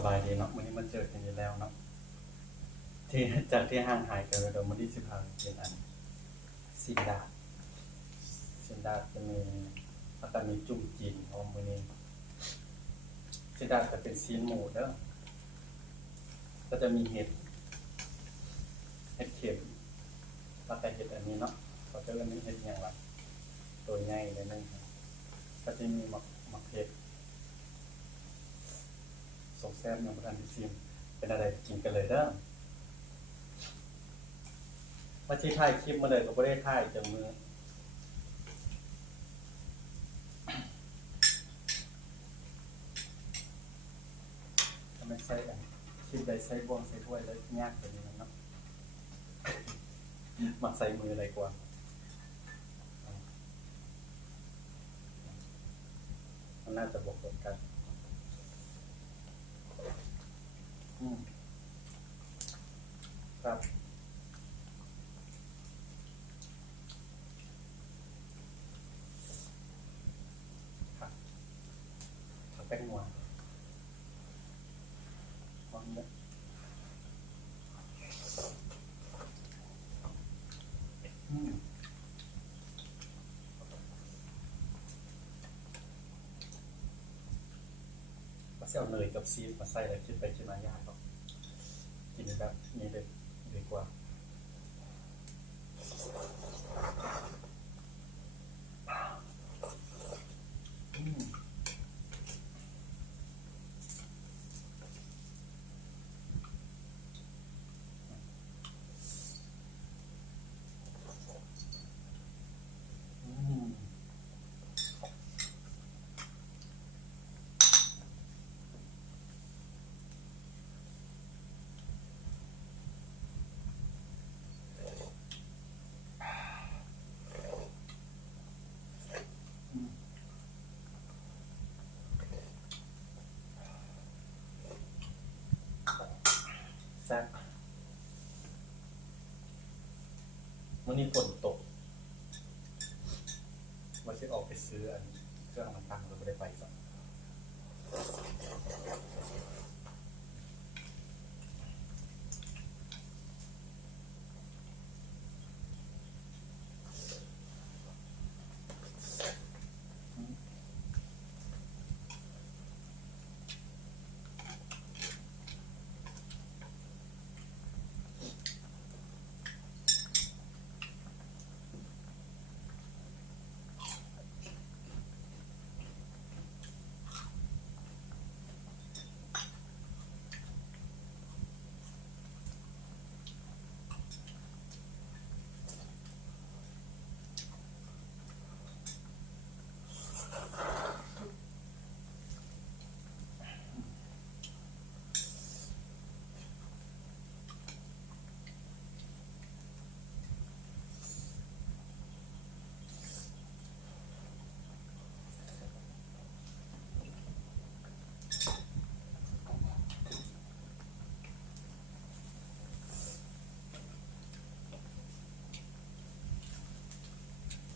สบายดีเนาะวันนี้มาเจอกันอีกแล้วเนาะที่จากที่ห่างหายกันไปโดยวันที่15เป็นอันซินดาดซินดาดจะมีแล้วก็มีจุ่มจีนของมื้อนี้ซินดาดจะเป็นซีนหมูเด้อก็จะมีเห็ดเข็มแล้วก็เห็ดอันนี้เนาะเขาจะเรียกเห็ดอย่างไรตัวใหญ่เลยนึงก็จะมีหมักเห็ดสมแซ่บอย่างประการที่ซีมเป็นอะไรกินกันเลยเด้อมาที่ถ่ายคลิปมาเลยก็ไม่ได้ถ่ายจังมือทำไมใส่อันคลิปใดใส่บ่วงใส่ถ้วยแล้วยากแบบนี้เนาะมาใส่มืออะไรกว่ามันน่าจะบอกกันครับผักแป้งนัวหอมเลยมาเสี่ยวเนยกับซีดมาใส่แล้วคิดไปคิดมายากหรอกกินแบบนี้เลยดีกว่าแซ่บวันนี้ฝนตกว่าจะออกไปซื้ออันเครื่องมันตั้งเราไม่ได้ไปสัก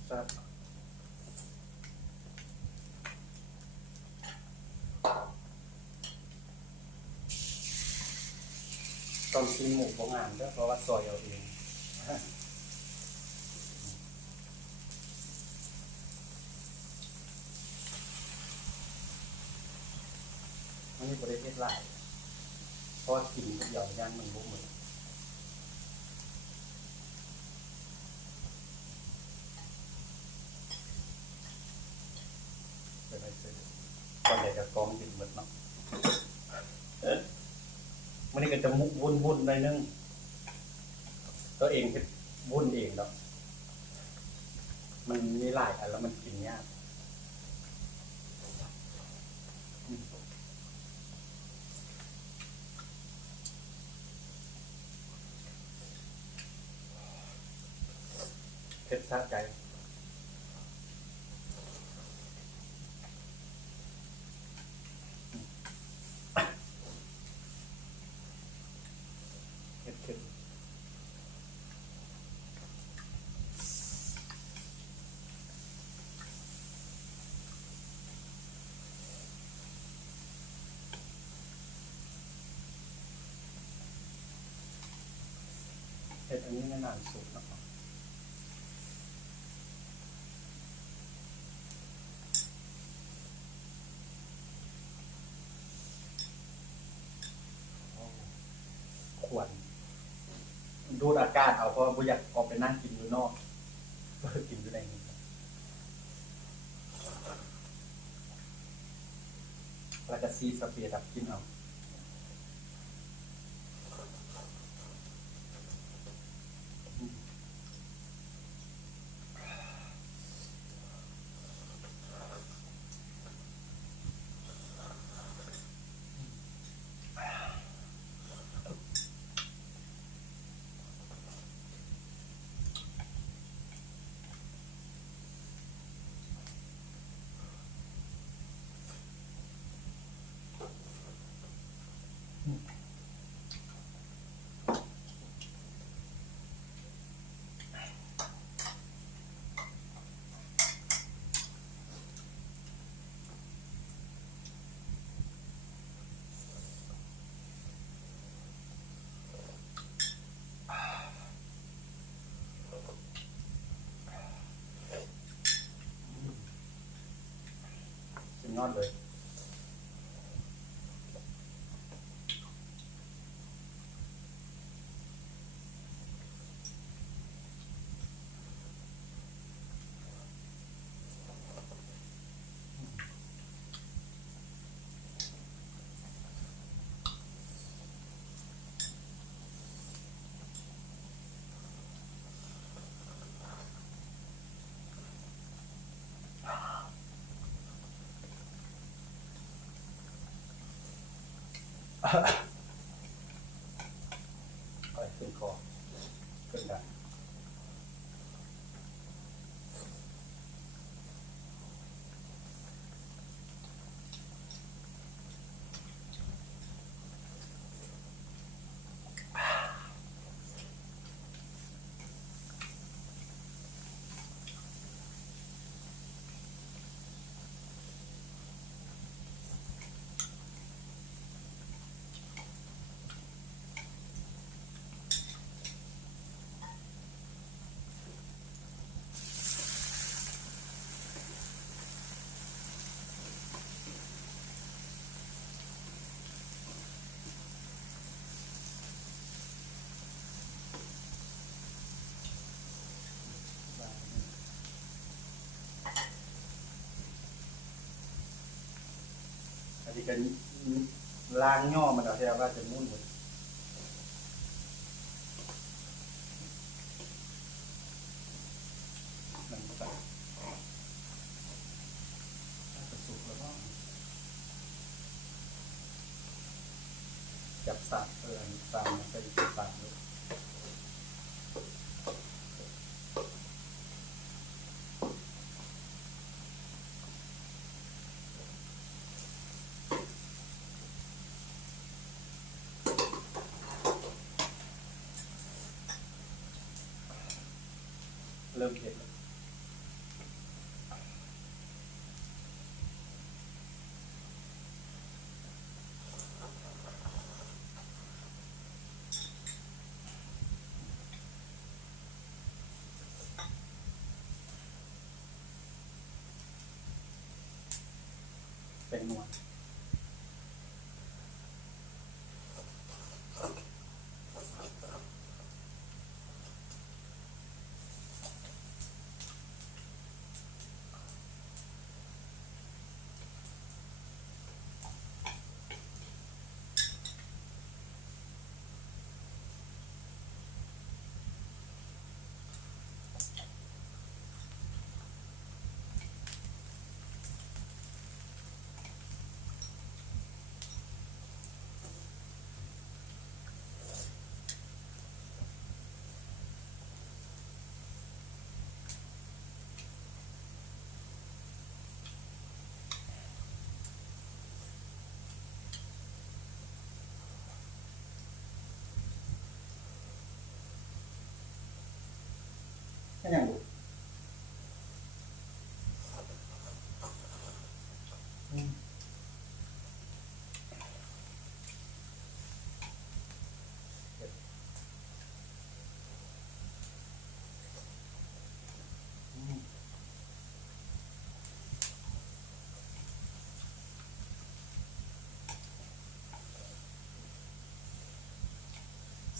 แซ่บตอนกินหมูของงานก็เพราะว่าซอยเอาเองมันมีประเด็นหลายเพราะกินเดียวย่างมันบุ้มเหมือนเป็นอะไรเสร็จตอนไหนจะกองกินเหมือนเนาะมันนี่ก็จะมุกวุ่นในนึงตัวเองเป็นวุ่นเองเนาะมันมีหลายอันแล้วมันกินยากเผ็ดสะใจเผ็ด นี้ในนานสุดนะครับขวดดูดอากาศเอาเพราะบ่อยากออกไปนั่งกินอยู่นอกกินอยู่ในนี้แล้วก็ซีสเปียร์ดับกินเอากินนอดเลยไปขึ้นคอขึ้นดันอันนี้ก็ล้างย่อมันเอาแค่ว่าจะมุ่นหมดมันก็ไปจะสุกแล้วก็จับสับตามไปจับสับเลยเริ่มเผ็ดแล้วเป็นนวลแค่ยังบุ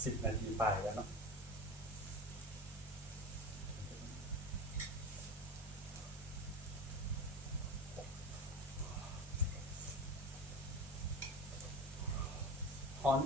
10 นาทีไปแล้วเนาะฮอน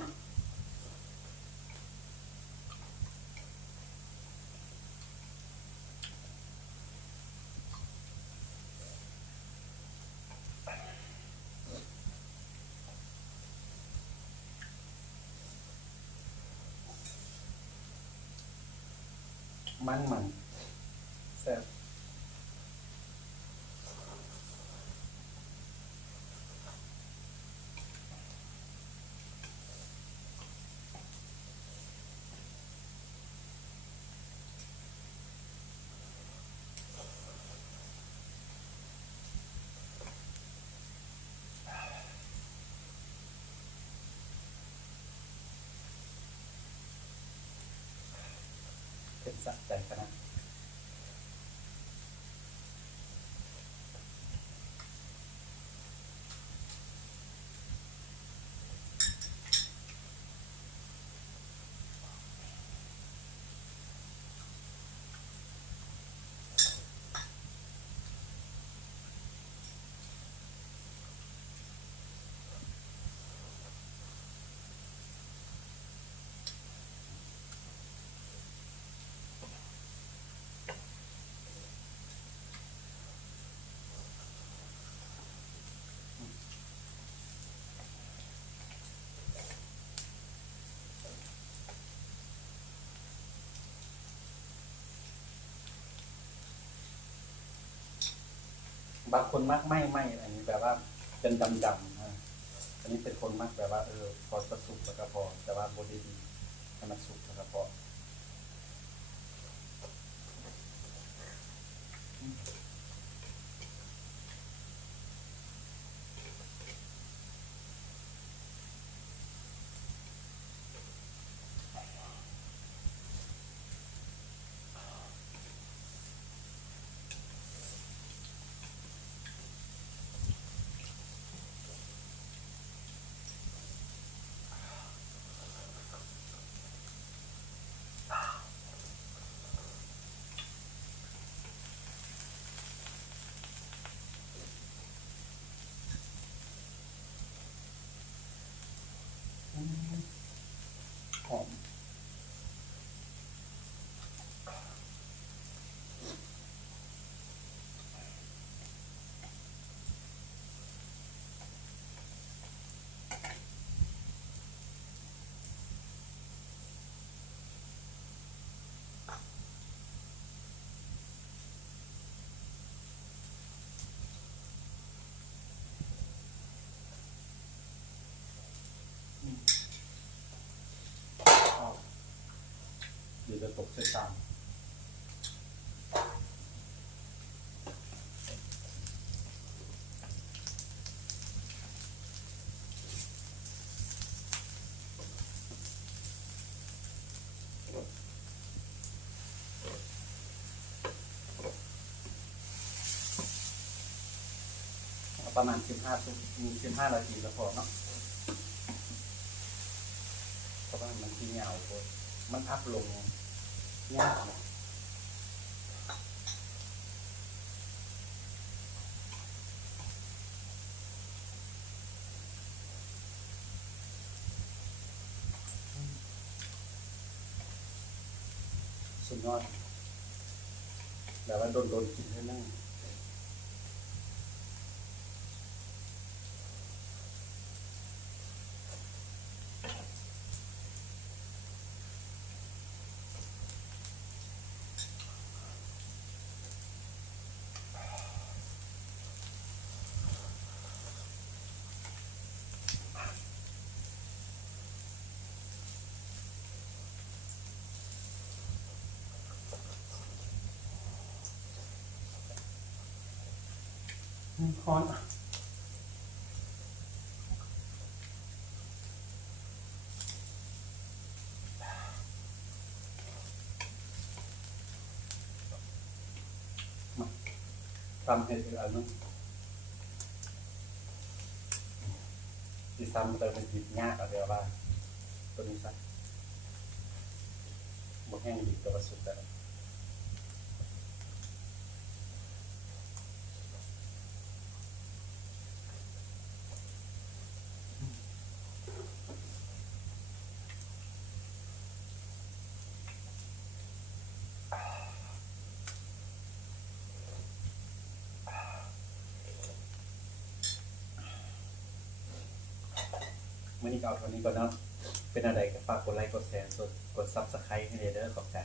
มันแซ่บเป็นสะใจขนาดบางคนมักไม่อันนี้แบบว่าเป็นดำๆอันนี้เป็นคนมักแบบว่าพอประสุกแล้วก็พอแต่ว่าบดีให้มันสุกแล้วก็พอหอมเดี๋ยวจะตกเส้นตามประมาณ15 นาทีแล้วพอเนาะเพราะว่ามันที่เหงาโคตรมันอัพลงยากนะสุดยอดแบบว่าโดนกินให้นั่งคอนมาทำให้อีกอันนึงที่ซ้ำเติมเป็นหยิบยากอะไรบ้างตัวนี้สัก บ่แห้งดีก็ว่าสุกแล้วมื้อนี้ก็เอาเท่านี้ก่อนเนาะเป็นอะไรก็ฝากกดไลค์กดแชร์กด Subscribe ให้เด้อขอบใจ